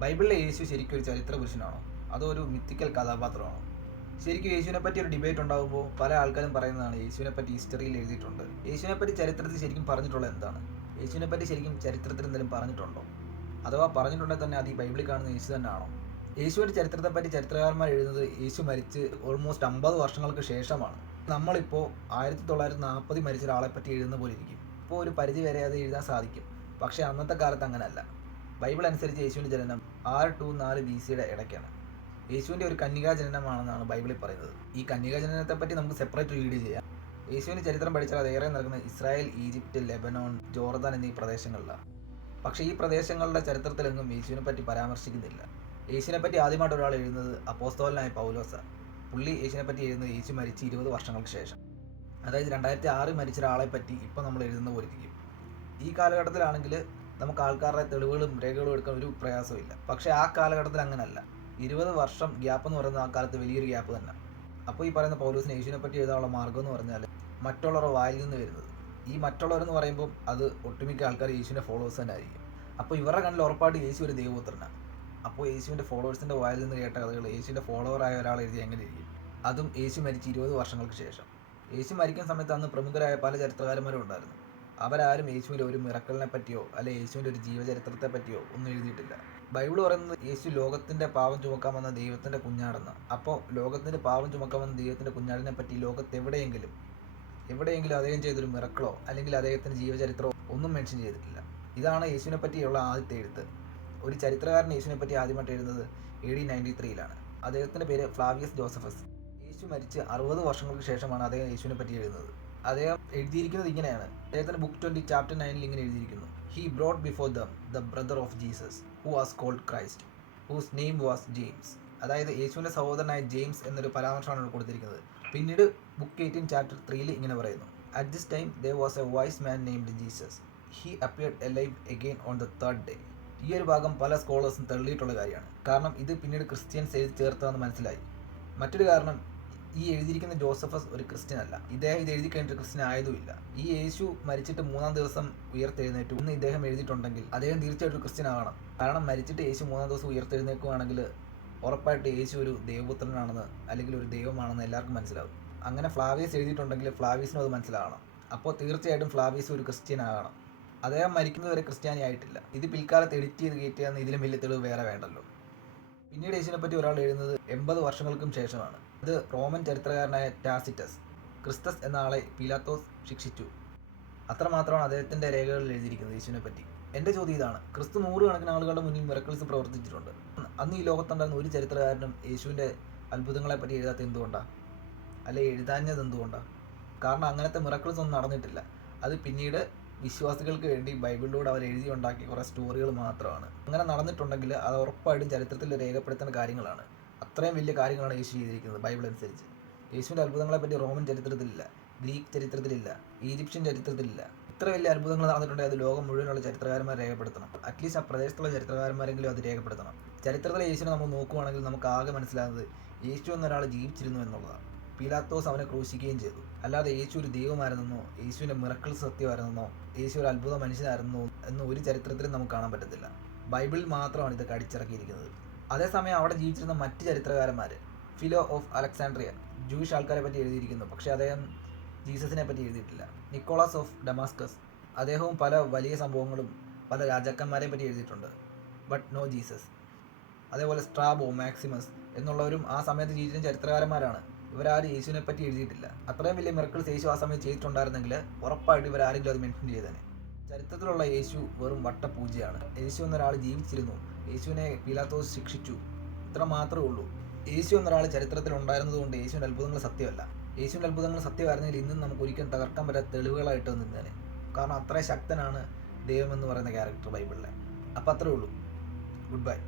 ബൈബിളിലെ യേശു ശരിക്കും ഒരു ചരിത്ര പുരുഷനാണോ അതോ ഒരു മിത്തിക്കൽ കഥാപാത്രമാണോ? ശരിക്കും യേശുവിനെ പറ്റി ഒരു ഡിബേറ്റ് ഉണ്ടാകുമ്പോൾ പല ആൾക്കാരും പറയുന്നതാണ് യേശുവിനെ പറ്റി ഹിസ്റ്ററിയിൽ എഴുതിയിട്ടുണ്ട്. യേശുവിനെ പറ്റി ചരിത്രത്തിൽ ശരിക്കും പറഞ്ഞിട്ടുള്ളത് എന്താണ്? യേശുവിനെ പറ്റി ശരിക്കും ചരിത്രത്തിൽ എന്തെങ്കിലും പറഞ്ഞിട്ടുണ്ടോ? അഥവാ പറഞ്ഞിട്ടുണ്ടെങ്കിൽ തന്നെ അത് ഈ ബൈബിളിൽ കാണുന്ന യേശു തന്നെ ആണോ? യേശുവിൻ്റെ ചരിത്രത്തെ പറ്റി ചരിത്രകാരന്മാർ എഴുതുന്നത് യേശു മരിച്ച് ഓൾമോസ്റ്റ് 50 വർഷങ്ങൾക്ക് ശേഷമാണ്. നമ്മളിപ്പോൾ 1940 മരിച്ച ഒരാളെ പറ്റി എഴുതുന്ന പോലെ ഇരിക്കും. ഇപ്പോൾ ഒരു പരിധി വരെ അത് എഴുതാൻ സാധിക്കും. പക്ഷേ അന്നത്തെ കാലത്ത് അങ്ങനെയല്ല. ബൈബിൾ അനുസരിച്ച് യേശുവിൻ്റെ ജനനം 6 to 4 BC ഇടയ്ക്കാണ്. യേശുവിൻ്റെ ഒരു കന്യകാ ജനനമാണെന്നാണ് ബൈബിളിൽ പറയുന്നത്. ഈ കന്യകാ ജനനത്തെ പറ്റി നമുക്ക് സെപ്പറേറ്റ് വീഡിയോ ചെയ്യാം. യേശുവിൻ്റെ ചരിത്രം പഠിച്ചാൽ അത് ഏറെ നടക്കുന്നത് ഇസ്രായേൽ, ഈജിപ്റ്റ്, ലെബനോൺ, ജോർദാൻ എന്നീ പ്രദേശങ്ങളിലാണ്. പക്ഷേ ഈ പ്രദേശങ്ങളുടെ ചരിത്രത്തിലെങ്ങും യേശുവിനെ പറ്റി പരാമർശിക്കുന്നില്ല. യേശുവിനെ പറ്റി ആദ്യമായിട്ട് ഒരാൾ എഴുതുന്നത് അപ്പോസ്തലനായ പൗലോസാണ്. പുള്ളി യേശുവിനെ പറ്റി എഴുതുന്നത് യേശു മരിച്ച് 20 വർഷങ്ങൾക്ക് ശേഷം. അതായത് 2006 മരിച്ച ഒരാളെ പറ്റി ഇപ്പോൾ നമ്മൾ എഴുതുന്ന പോലെ ഇരിക്കും. ഈ കാലഘട്ടത്തിലാണെങ്കിൽ നമുക്ക് ആൾക്കാരുടെ തെളിവുകളും രേഖകളും എടുക്കാൻ ഒരു പ്രയാസമില്ല. പക്ഷേ ആ കാലഘട്ടത്തിൽ അങ്ങനല്ല. 20 വർഷം ഗ്യാപ്പ് എന്ന് പറയുന്ന ആ കാലത്ത് വലിയൊരു ഗ്യാപ്പ് തന്നെ. അപ്പോൾ ഈ പറയുന്ന പൗലോസിന് യേശുവിനെ പറ്റി എഴുതാനുള്ള മാർഗ്ഗം എന്ന് പറഞ്ഞാൽ മറ്റുള്ളവരുടെ വായിൽ നിന്ന് വരുന്നത്. ഈ മറ്റുള്ളവരെന്ന് പറയുമ്പോൾ അത് ഒട്ടുമിക്ക ആൾക്കാർ യേശുവിൻ്റെ ഫോളോവേഴ്സ് തന്നെ ആയിരിക്കും. അപ്പോൾ ഇവരുടെ കണ്ണിൽ ഉറപ്പായിട്ട് യേശു ഒരു ദൈവപുത്രനാണ്. അപ്പോൾ യേശുവിൻ്റെ ഫോളോവേഴ്സിൻ്റെ വായിൽ നിന്ന് കേട്ട കഥകൾ യേശുവിൻ്റെ ഫോളോവറായ ഒരാൾ എഴുതി എങ്ങനെ ഇരിക്കും? അതും യേശു മരിച്ച് 20 വർഷങ്ങൾക്ക് ശേഷം. യേശു മരിക്കുന്ന സമയത്ത് അന്ന് പ്രമുഖരായ പല ചരിത്രകാരന്മാരും ഉണ്ടായിരുന്നു. അവരാരും യേശുവിൻ്റെ ഒരു മിറക്കലിനെ പറ്റിയോ അല്ലെ യേശുവിൻ്റെ ഒരു ജീവചരിത്രത്തെ പറ്റിയോ ഒന്നും എഴുതിയിട്ടില്ല. ബൈബിൾ പറയുന്നത് യേശു ലോകത്തിൻ്റെ പാവം ചുമക്കാൻ വന്ന ദൈവത്തിൻ്റെ കുഞ്ഞാടെന്ന്. അപ്പോൾ ലോകത്തിൻ്റെ പാവം ചുമക്കാൻ വന്ന ദൈവത്തിൻ്റെ കുഞ്ഞാടിനെ പറ്റി ലോകത്ത് എവിടെയെങ്കിലും അദ്ദേഹം ചെയ്തൊരു മിറക്കളോ അല്ലെങ്കിൽ അദ്ദേഹത്തിൻ്റെ ജീവചരിത്രമോ ഒന്നും മെൻഷൻ ചെയ്തിട്ടില്ല. ഇതാണ് യേശുവിനെ പറ്റിയുള്ള ആദ്യത്തെ എഴുത്ത്. ഒരു ചരിത്രകാരൻ യേശുവിനെ പറ്റി ആദ്യമായിട്ട് എഴുതുന്നത് AD 93 അദ്ദേഹത്തിൻ്റെ പേര് ഫ്ലാവിയസ് ജോസഫസ്. യേശു മരിച്ച് 60 വർഷങ്ങൾക്ക് ശേഷമാണ് അദ്ദേഹം യേശുവിനെ പറ്റി എഴുതുന്നത്. അദ്ദേഹം എഴുതിയിരിക്കുന്നത് ഇങ്ങനെയാണ്. അദ്ദേഹത്തിൻ്റെ ബുക്ക് 20 chapter 9 ഇങ്ങനെ എഴുതിയിരിക്കുന്നു: he brought before them the brother of Jesus who was called Christ whose name was James. അതായത് യേശുവിൻ്റെ സഹോദരനായ ജെയിംസ് എന്നൊരു പരാമർശമാണ് ഇവിടെ കൊടുത്തിരിക്കുന്നത്. പിന്നീട് ബുക്ക് 18 chapter 3 ഇങ്ങനെ പറയുന്നു: at this time there was a wise man named Jesus. He appeared alive again on the third day. ഈ ഒരു ഭാഗം പല സ്കോളേഴ്സും തള്ളിയിട്ടുള്ള കാര്യമാണ്. കാരണം ഇത് പിന്നീട് ക്രിസ്ത്യൻസ് എഴുതി ചേർത്തതെന്ന് മനസ്സിലായി. മറ്റൊരു കാരണം, ഈ എഴുതിയിരിക്കുന്ന ജോസഫസ് ഒരു ക്രിസ്ത്യൻ അല്ല. ഇദ്ദേഹം ഇത് എഴുതി കഴിഞ്ഞിട്ട് ക്രിസ്ത്യൻ ആയതുമില്ല. ഈ യേശു മരിച്ചിട്ട് 3-ാം ദിവസം ഉയർത്തെഴുന്നേറ്റു എന്ന് ഇദ്ദേഹം എഴുതിയിട്ടുണ്ടെങ്കിൽ അദ്ദേഹം തീർച്ചയായിട്ടും ക്രിസ്ത്യൻ ആകണം. കാരണം മരിച്ചിട്ട് യേശു 3-ാം ദിവസം ഉയർത്തെഴുന്നേൽക്കുകയാണെങ്കിൽ ഉറപ്പായിട്ട് യേശു ഒരു ദൈവപുത്രനാണെന്ന് അല്ലെങ്കിൽ ഒരു ദൈവമാണെന്ന് എല്ലാവർക്കും മനസ്സിലാവും. അങ്ങനെ ഫ്ലാവിയസ് എഴുതിയിട്ടുണ്ടെങ്കിൽ ഫ്ലാവിയസിനും അത് മനസ്സിലാകണം. അപ്പോൾ തീർച്ചയായിട്ടും ഫ്ലാവിയസ് ഒരു ക്രിസ്ത്യൻ ആകണം. അദ്ദേഹം മരിക്കുന്നതുവരെ ക്രിസ്ത്യാനി ആയിട്ടില്ല. ഇത് പിൽക്കാലത്ത് എഡിറ്റ് ചെയ്ത് കയറ്റിയെന്ന് ഇതിലും വലിയ തെളിവ് വേറെ വേണ്ടല്ലോ. പിന്നീട് യേശുവിനെ പറ്റി ഒരാൾ എഴുതുന്നത് 80 വർഷങ്ങൾക്കും ശേഷമാണ്. ഇത് റോമൻ ചരിത്രകാരനായ ടാസിറ്റസ്. ക്രിസ്തസ് എന്ന ആളെ പീലാത്തോസ് ശിക്ഷിച്ചു. അത്രമാത്രമാണ് അദ്ദേഹത്തിൻ്റെ രേഖകളിൽ എഴുതിയിരിക്കുന്നത് യേശുവിനെ പറ്റി. എൻ്റെ ചോദ്യം ഇതാണ്: ക്രിസ്തു 100 കണക്കിന് ആളുകളുടെ മുന്നിൽ മിറക്കിൾസ് പ്രവർത്തിച്ചിട്ടുണ്ട്. അന്ന് ഈ ലോകത്തുണ്ടായിരുന്ന ഒരു ചരിത്രകാരനും യേശുവിൻ്റെ അത്ഭുതങ്ങളെ പറ്റി എഴുതാത്ത എന്തുകൊണ്ടാണ്? അല്ലെ എഴുതാഞ്ഞത് എന്തുകൊണ്ടാണ്? കാരണം അങ്ങനത്തെ മിറക്കിൾസ് ഒന്നും നടന്നിട്ടില്ല. അത് പിന്നീട് വിശ്വാസികൾക്ക് വേണ്ടി ബൈബിളിലൂടെ അവർ എഴുതി ഉണ്ടാക്കിയ കുറേ സ്റ്റോറികൾ മാത്രമാണ്. അങ്ങനെ നടന്നിട്ടുണ്ടെങ്കിൽ അത് ഉറപ്പായിട്ടും ചരിത്രത്തിൽ രേഖപ്പെടുത്തേണ്ട കാര്യങ്ങളാണ്. അത്രയും വലിയ കാര്യങ്ങളാണ് യേശു ചെയ്തിരിക്കുന്നത് ബൈബിൾ അനുസരിച്ച്. യേശുവിൻ്റെ അത്ഭുതങ്ങളെപ്പറ്റി റോമൻ ചരിത്രത്തിലില്ല, ഗ്രീക്ക് ചരിത്രത്തിലില്ല, ഈജിപ്ഷ്യൻ ചരിത്രത്തിലില്ല. ഇത്ര വലിയ അത്ഭുതങ്ങൾ നടന്നിട്ടുണ്ടെങ്കിൽ അത് ലോകം മുഴുവനുള്ള ചരിത്രകാരന്മാർ രേഖപ്പെടുത്തണം. അറ്റ്ലീസ്റ്റ് ആ പ്രദേശത്തുള്ള ചരിത്രകാരന്മാരെങ്കിലും അത് രേഖപ്പെടുത്തണം. ചരിത്രത്തിലെ യേശുവിനെ നമ്മൾ നോക്കുകയാണെങ്കിൽ നമുക്ക് ആകെ മനസ്സിലാകുന്നത് യേശു എന്നൊരാൾ ജീവിച്ചിരുന്നു എന്നുള്ളതാണ്. പീലാത്തോസ് അവനെ ക്രൂശിക്കുകയും ചെയ്തു. അല്ലാതെ യേശു ഒരു ദൈവമായിരുന്നെന്നോ യേശുവിൻ്റെ മിറക്കിൾസ് സത്യമായിരുന്നെന്നോ യേശു ഒരു അത്ഭുത മനുഷ്യനായിരുന്നോ എന്ന് ഒരു ചരിത്രത്തിലും നമുക്ക് കാണാൻ പറ്റത്തില്ല. ബൈബിളിൽ മാത്രമാണ് ഇതൊക്കെ അടിച്ചിറക്കിയിരിക്കുന്നത്. അതേസമയം അവിടെ ജീവിച്ചിരുന്ന മറ്റ് ചരിത്രകാരന്മാർ, ഫിലോ ഓഫ് അലക്സാൻഡ്രിയ ജൂയിഷ് ആൾക്കാരെ പറ്റി എഴുതിയിരിക്കുന്നു. പക്ഷേ അദ്ദേഹം ജീസസിനെ പറ്റി എഴുതിയിട്ടില്ല. നിക്കോളാസ് ഓഫ് ഡമാസ്കസ് അദ്ദേഹവും പല വലിയ സംഭവങ്ങളും പല രാജാക്കന്മാരെ പറ്റി എഴുതിയിട്ടുണ്ട്. But no Jesus. അതേപോലെ സ്ട്രാബോ, മാക്സിമസ് എന്നുള്ളവരും ആ സമയത്ത് ജീവിച്ചിരുന്ന ചരിത്രകാരന്മാരാണ്. ഇവരാരും യേശുവിനെ പറ്റി എഴുതിയിട്ടില്ല. അത്രയും വലിയ മിറക്കിൾസ് യേശു ആ സമയത്ത് ചെയ്തിട്ടുണ്ടായിരുന്നെങ്കിൽ ഉറപ്പായിട്ട് ഇവരാരെങ്കിലും അത് മെൻഷൻ ചെയ്തേനെ. ചരിത്രത്തിലുള്ള യേശു വെറും വട്ടപൂജയാണ്. യേശു എന്നൊരാൾ ജീവിച്ചിരുന്നു, യേശുവിനെ പീലാത്തോസ് ശിക്ഷിച്ചു, ഇത്ര മാത്രമേ ഉള്ളൂ. യേശു എന്നൊരാൾ ചരിത്രത്തിൽ ഉണ്ടായിരുന്നതുകൊണ്ട് യേശുവിൻ്റെ അത്ഭുതങ്ങൾ സത്യമല്ല. യേശുവിൻ്റെ അത്ഭുതങ്ങൾ സത്യമായിരുന്നെങ്കിൽ ഇന്നും നമുക്ക് ഒരിക്കലും തകർക്കാൻ പറ്റാത്ത തെളിവുകളായിട്ട് നിന്നേനെ. കാരണം അത്രയും ശക്തനാണ് ദൈവം എന്ന് പറയുന്ന ക്യാരക്ടർ ബൈബിളിലെ. അപ്പോൾ അത്രേ ഉള്ളൂ. Good bye.